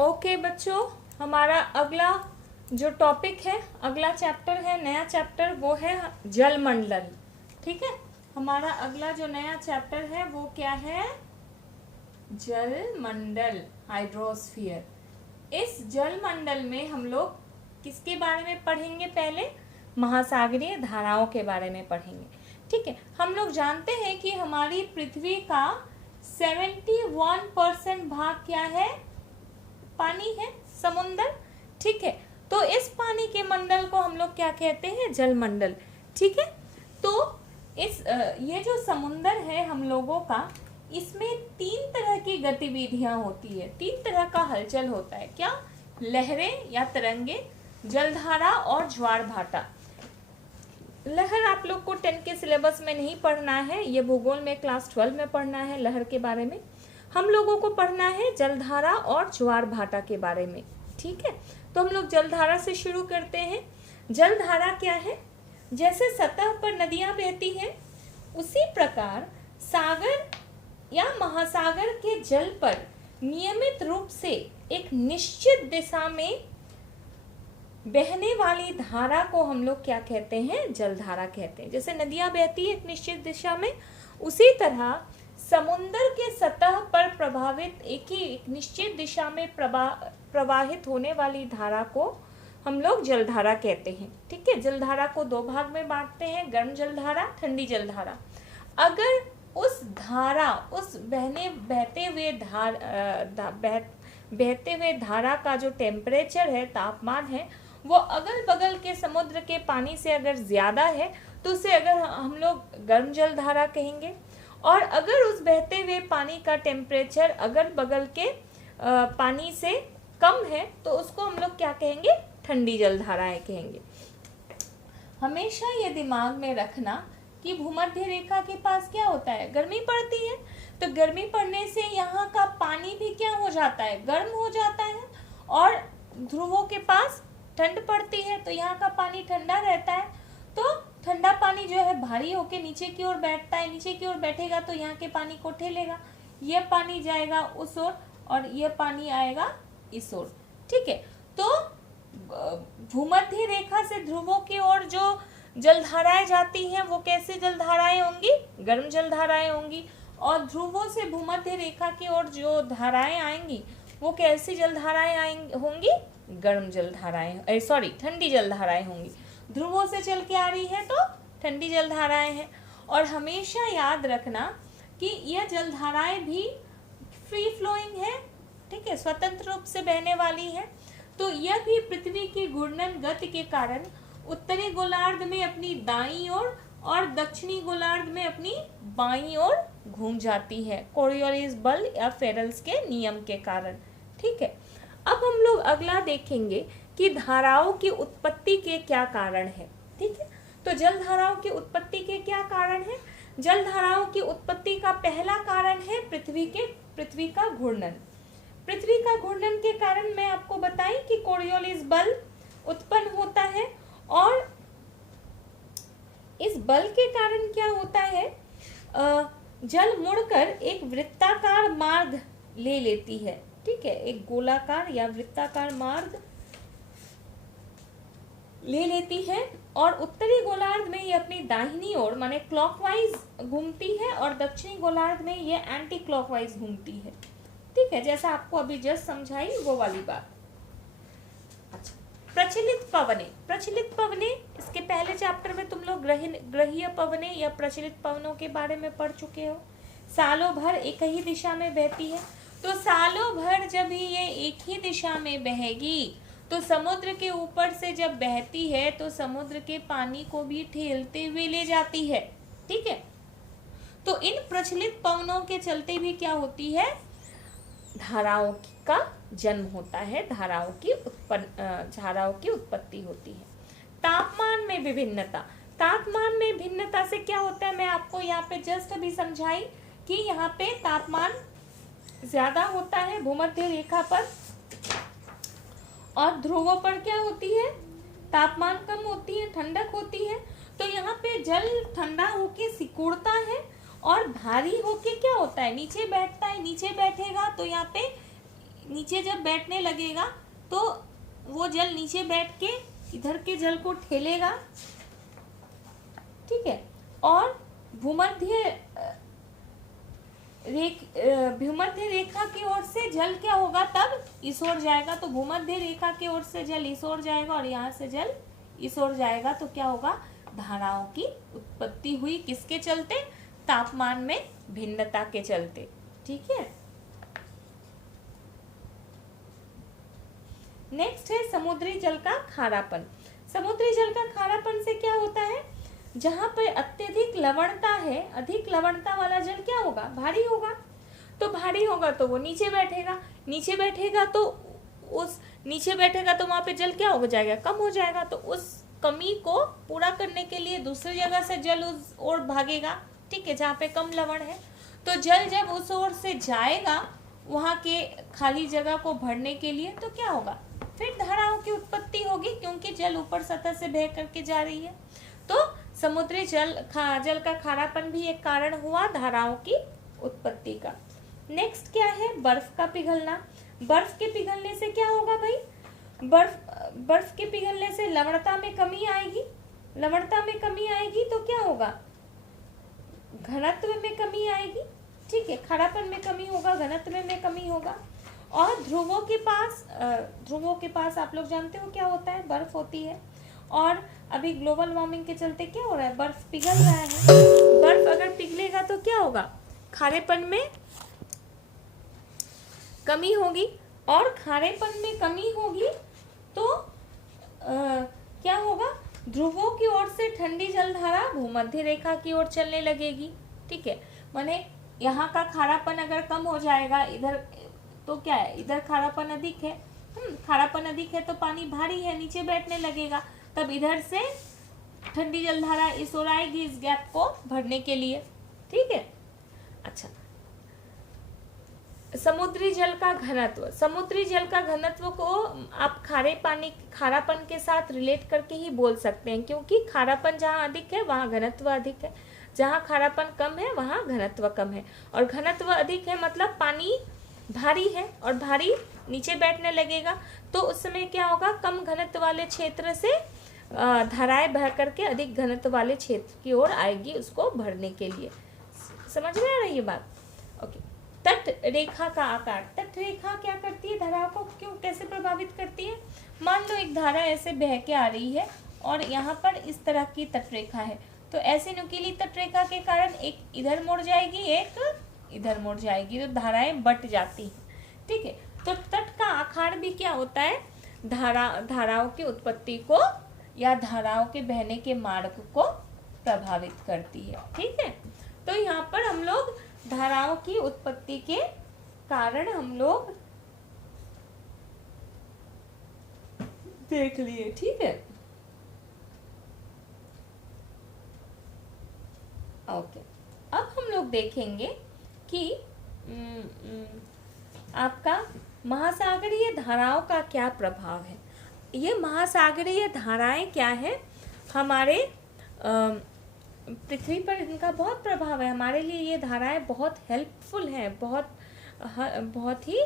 Okay बच्चों, हमारा अगला जो टॉपिक है, अगला चैप्टर है, नया चैप्टर, वो है जलमंडल। ठीक है, हमारा अगला जो नया चैप्टर है वो क्या है? जलमंडल, हाइड्रोस्फीयर। इस जलमंडल में हम लोग किसके बारे में पढ़ेंगे? पहले महासागरीय धाराओं के बारे में पढ़ेंगे। ठीक है, हम लोग जानते हैं कि हमारी पृथ्वी का 71% भाग क्या है? पानी है, समुंदर। ठीक है, तो इस पानी के मंडल को हम लोग क्या कहते हैं? जलमंडल। ठीक है, तो इस ये जो समुंदर है हम लोगों का, इसमें 3 तरह की गतिविधियां होती है, 3 तरह का हलचल होता है। क्या? लहरें या तरंगे, जलधारा और ज्वार भाटा। लहर आप लोग को 10 के सिलेबस में नहीं पढ़ना है, ये भूगोल में क्लास 12 में पढ़ना है लहर के बारे में। हम लोगों को पढ़ना है जलधारा और ज्वार भाटा के बारे में। ठीक है, तो हम लोग जलधारा से शुरू करते हैं। जलधारा क्या है? जैसे सतह पर नदियां बहती हैं, उसी प्रकार सागर या महासागर के जल पर नियमित रूप से एक निश्चित दिशा में बहने वाली धारा को हम लोग क्या कहते हैं? जलधारा कहते हैं। जैसे नदियां बहती है एक निश्चित दिशा में, उसी तरह समुद्र के सतह पर प्रभावित एक निश्चित दिशा में प्रवाहित होने वाली धारा को हम लोग जलधारा कहते हैं। ठीक है, जलधारा को 2 भाग में बांटते हैं, गर्म जलधारा, ठंडी जलधारा। अगर उस धारा, उस बहते हुए धारा का जो टेम्परेचर है, तापमान है, वो अगल बगल के समुद्र के पानी से अगर ज्यादा है तो उसे अगर हम लोग गर्म जलधारा कहेंगे। और अगर उस बहते हुए पानी का टेम्परेचर अगल बगल के पानी से कम है तो उसको हम लोग क्या कहेंगे? ठंडी जलधाराएं कहेंगे। हमेशा ये दिमाग में रखना कि भूमध्य रेखा के पास क्या होता है? गर्मी पड़ती है, तो गर्मी पड़ने से यहाँ का पानी भी क्या हो जाता है? गर्म हो जाता है। और ध्रुवों के पास ठंड पड़ती है तो यहाँ का पानी ठंडा रहता है। तो ठंडा पानी जो है भारी होके नीचे की ओर बैठता है, नीचे की ओर बैठेगा तो यहाँ के पानी को ठेलेगा, ये पानी जाएगा उस ओर और ये पानी आएगा इस ओर। ठीक है, तो भूमध्य रेखा से ध्रुवों की ओर जो जलधाराएं जाती हैं वो कैसे जलधाराएं होंगी? गर्म जलधाराएं होंगी। और ध्रुवों से भूमध्य रेखा की ओर जो धाराएं आएंगी वो कैसी जलधाराएं होंगी? गर्म जलधाराएं, सॉरी, ठंडी जलधाराएं होंगी। ध्रुवों से चल के आ रही है तो ठंडी जलधाराएं हैं। और हमेशा याद रखना कि यह जलधाराएं भी फ्री फ्लोइंग है। ठीक है, स्वतंत्र रूप से बहने वाली है। तो यह भी पृथ्वी की घूर्णन गति के कारण उत्तरी गोलार्ध में अपनी दाईं ओर और दक्षिणी गोलार्ध में अपनी बाईं ओर घूम जाती है, कोरियोलिस बल या फेरल्स के नियम के कारण। ठीक है, अब हम लोग अगला देखेंगे कि धाराओं की उत्पत्ति के क्या कारण है। ठीक है, तो जल धाराओं की उत्पत्ति के क्या कारण है? जल धाराओं की उत्पत्ति का पहला कारण है पृथ्वी का घूर्णन। पृथ्वी का घूर्णन के कारण मैं आपको बताई कि कोरियोलिस बल उत्पन्न होता है। और इस बल के कारण क्या होता है? जल मुड़कर एक वृत्ताकार मार्ग ले लेती है। ठीक है, एक गोलाकार या वृत्ताकार मार्ग ले लेती है और उत्तरी गोलार्ध में ये अपनी दाहिनी ओर माने क्लॉकवाइज घूमती है और दक्षिणी गोलार्ध में ये एंटी क्लॉकवाइज घूमती है। ठीक है, जैसा आपको अभी जस्ट समझाई वो वाली बात। अच्छा, प्रचलित पवने, इसके पहले चैप्टर में तुम लोग ग्रहीय पवने या प्रचलित पवनों के बारे में पढ़ चुके हो। सालों भर एक ही दिशा में बहती है, तो सालों भर जब ये एक ही दिशा में बहेगी तो समुद्र के ऊपर से जब बहती है तो समुद्र के पानी को भी ठेलते हुए ले जाती है। ठीक है, तो इन प्रचलित पवनों के चलते भी क्या होती है? धाराओं का जन्म होता है, धाराओं की उत्पत्ति होती है। तापमान में भिन्नता से क्या होता है? मैं आपको यहाँ पे जस्ट अभी समझाई कि यहाँ पे तापमान ज्यादा होता है भूमध्य रेखा पर और ध्रुवों पर क्या होती है? तापमान कम होती है, ठंडक होती है। तो यहाँ पे जल ठंडा होके सिकुड़ता है और भारी होके क्या होता है? नीचे बैठता है। नीचे बैठेगा तो यहाँ पे नीचे जब बैठने लगेगा तो वो जल नीचे बैठ के इधर के जल को ठेलेगा, ठीक है, और भूमध्य रेखा की ओर से जल क्या होगा, तब इस ओर जाएगा। तो भूमध्य रेखा की ओर से जल इस ओर जाएगा और यहाँ से जल इस ओर जाएगा। तो क्या होगा, धाराओं की उत्पत्ति हुई, किसके चलते, तापमान में भिन्नता के चलते, ठीक है। नेक्स्ट है समुद्री जल का खारापन। समुद्री जल का खारापन से क्या होता है, जहां पर अत्यधिक लवणता है, अधिक लवणता वाला जल क्या होगा, भारी होगा। तो भारी होगा तो वो नीचे बैठेगा, नीचे बैठेगा तो वहां पे जल क्या हो जाएगा, कम हो जाएगा। तो उस कमी को पूरा करने के लिए दूसरी जगह से जल उस ओर भागेगा, ठीक है, जहाँ पे कम लवण है। तो जल जब उस ओर से जाएगा वहां के खाली जगह को भरने के लिए, तो क्या होगा, फिर धाराओं की उत्पत्ति होगी, क्योंकि जल ऊपर सतह से बह करके जा रही है। तो समुद्री जल का खारापन भी एक कारण हुआ धाराओं की उत्पत्ति का। नेक्स्ट क्या है, बर्फ का पिघलना। बर्फ के पिघलने से क्या होगा भाई, बर्फ के पिघलने से लवणता में कमी आएगी। लवणता में कमी आएगी तो क्या होगा, घनत्व में कमी आएगी, ठीक है, खारापन में कमी होगा, घनत्व में कमी होगा। और ध्रुवों के पास आप लोग जानते हो क्या होता है, बर्फ होती है। और अभी ग्लोबल वार्मिंग के चलते क्या हो रहा है, बर्फ पिघल रहा है। बर्फ अगर पिघलेगा तो क्या होगा, खारेपन में कमी होगी, और खारेपन में कमी होगी तो क्या होगा, ध्रुवों की ओर से ठंडी जलधारा भूमध्य रेखा की ओर चलने लगेगी, ठीक है। माने यहाँ का खारापन अगर कम हो जाएगा, इधर तो क्या है, इधर खारापन अधिक है, खारापन अधिक है तो पानी भारी है, नीचे बैठने लगेगा, तब इधर से ठंडी जलधारा इस ओर आएगी इस गैप को भरने के लिए, ठीक है। अच्छा, समुद्री जल का घनत्व। समुद्री जल का घनत्व को आप खारापन के साथ रिलेट करके ही बोल सकते हैं, क्योंकि खारापन जहाँ अधिक है वहाँ घनत्व अधिक है, जहाँ खारापन कम है वहाँ घनत्व कम है। और घनत्व अधिक है मतलब पानी भारी है, और भारी नीचे बैठने लगेगा, तो उस समय क्या होगा, कम घनत्व वाले क्षेत्र से धाराएं बह करके अधिक घनत्व वाले क्षेत्र की ओर आएगी उसको भरने के लिए। समझ में आ रही है बात, ओके। तट रेखा का आकार। तट रेखा क्या करती है, धाराओं को कैसे प्रभावित करती है। मान लो एक धारा ऐसे बह के आ रही है और यहाँ पर इस तरह की तट रेखा है, तो ऐसे नुकीली तट रेखा के कारण एक इधर मुड़ जाएगी, एक इधर मुड़ जाएगी, तो धाराएं बट जाती हैं, ठीक है। तो तट का आकार भी क्या होता है, धाराओं की उत्पत्ति को या धाराओं के बहने के मार्ग को प्रभावित करती है, ठीक है। तो यहाँ पर हम लोग धाराओं की उत्पत्ति के कारण हम लोग देख लिए, ठीक है, ओके। अब हम लोग देखेंगे कि आपका महासागरीय धाराओं का क्या प्रभाव है। ये महासागरीय धाराएं क्या है, हमारे पृथ्वी पर इनका बहुत प्रभाव है। हमारे लिए ये धाराएं बहुत हेल्पफुल हैं, बहुत ही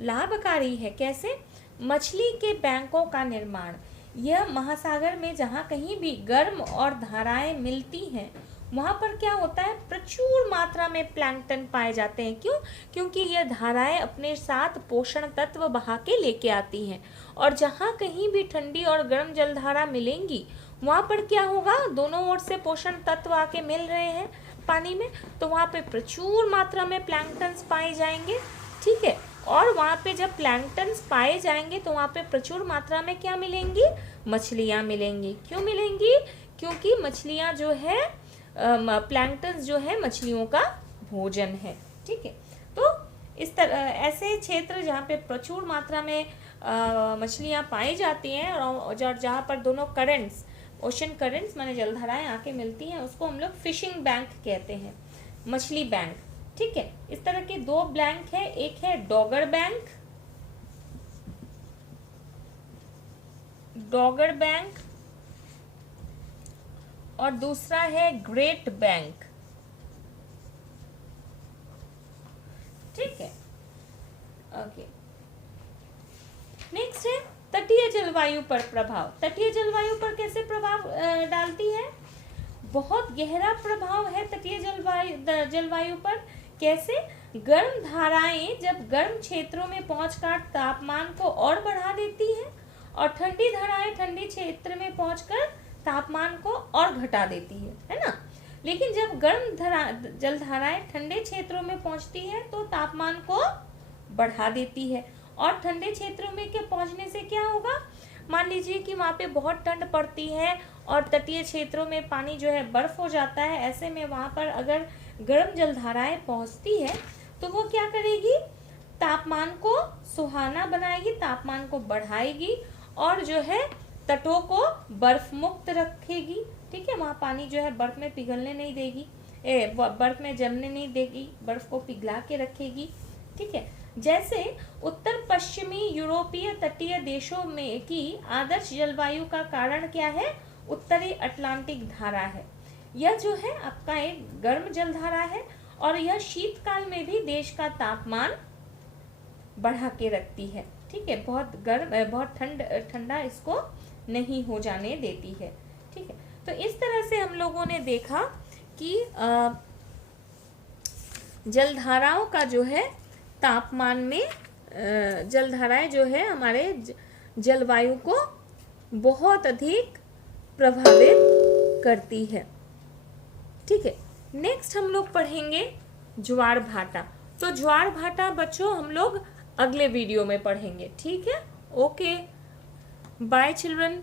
लाभकारी है। कैसे, मछली के बैंकों का निर्माण। यह महासागर में जहाँ कहीं भी गर्म और धाराएं मिलती हैं वहाँ पर क्या होता है, प्रचुर मात्रा में प्लैंकटन पाए जाते हैं। क्यों, क्योंकि यह धाराएं अपने साथ पोषण तत्व बहा के लेके आती हैं, और जहाँ कहीं भी ठंडी और गर्म जलधारा मिलेंगी वहाँ पर क्या होगा, दोनों ओर से पोषण तत्व आके मिल रहे हैं पानी में, तो वहाँ पे प्रचुर मात्रा में प्लैंकटन्स पाए जाएंगे, ठीक है। और वहाँ पे जब प्लैंकटन्स पाए जाएंगे तो वहाँ पे प्रचुर मात्रा में क्या मिलेंगी, मछलियाँ मिलेंगी। क्यों मिलेंगी, क्योंकि मछलियाँ जो है प्लैंकटन्स जो है मछलियों का भोजन है, ठीक है। तो इस तरह ऐसे क्षेत्र जहाँ पे प्रचुर मात्रा में मछलियाँ पाई जाती हैं और जहाँ पर दोनों करंट्स, ओशन करंट्स माने जलधाराएं आके मिलती हैं, उसको हम लोग फिशिंग बैंक कहते हैं, मछली बैंक, ठीक है। इस तरह के दो बैंक है, एक है डॉगर बैंक और दूसरा है ग्रेट बैंक, ठीक है, ओके। नेक्स्ट है तटीय जलवायु पर प्रभाव। तटीय जलवायु पर कैसे प्रभाव डालती है? बहुत गहरा प्रभाव है तटीय जलवायु पर। कैसे? गर्म धाराएं जब गर्म क्षेत्रों में पहुंचकर तापमान को और बढ़ा देती है, और ठंडी धाराएं ठंडी क्षेत्र में पहुंचकर तापमान को और घटा देती है ना। लेकिन जब गर्म जलधाराएं ठंडे क्षेत्रों में पहुंचती है तो तापमान को बढ़ा देती है। और ठंडे क्षेत्रों में के पहुंचने से क्या होगा? मान लीजिए कि वहाँ पे बहुत ठंड पड़ती है और तटीय क्षेत्रों में पानी जो है बर्फ हो जाता है। ऐसे में वहाँ पर अगर गर्म जलधाराएं पहुँचती है तो वो क्या करेगी? तापमान को सुहाना बनाएगी, तापमान को बढ़ाएगी और जो है तटों को बर्फ मुक्त रखेगी। ठीक है, वहाँ पानी जो है बर्फ में पिघलने नहीं देगी, बर्फ में जमने नहीं देगी, बर्फ को पिघला के रखेगी। ठीक है, जैसे उत्तर पश्चिमी यूरोपीय तटीय देशों में की आदर्श जलवायु का कारण क्या है? उत्तरी अटलांटिक धारा है। यह जो है आपका एक गर्म जलधारा है और यह शीतकाल में भी देश का तापमान बढ़ा के रखती है। ठीक है, बहुत गर्म बहुत ठंडा इसको नहीं हो जाने देती है। ठीक है, तो इस तरह से हम लोगों ने देखा कि जलधाराओं का जो है तापमान में जलधाराएं जो है हमारे जलवायु को बहुत अधिक प्रभावित करती है। ठीक है, नेक्स्ट हम लोग पढ़ेंगे ज्वार भाटा। तो ज्वार भाटा बच्चों हम लोग अगले वीडियो में पढ़ेंगे। ठीक है, ओके, बाय चिल्ड्रन।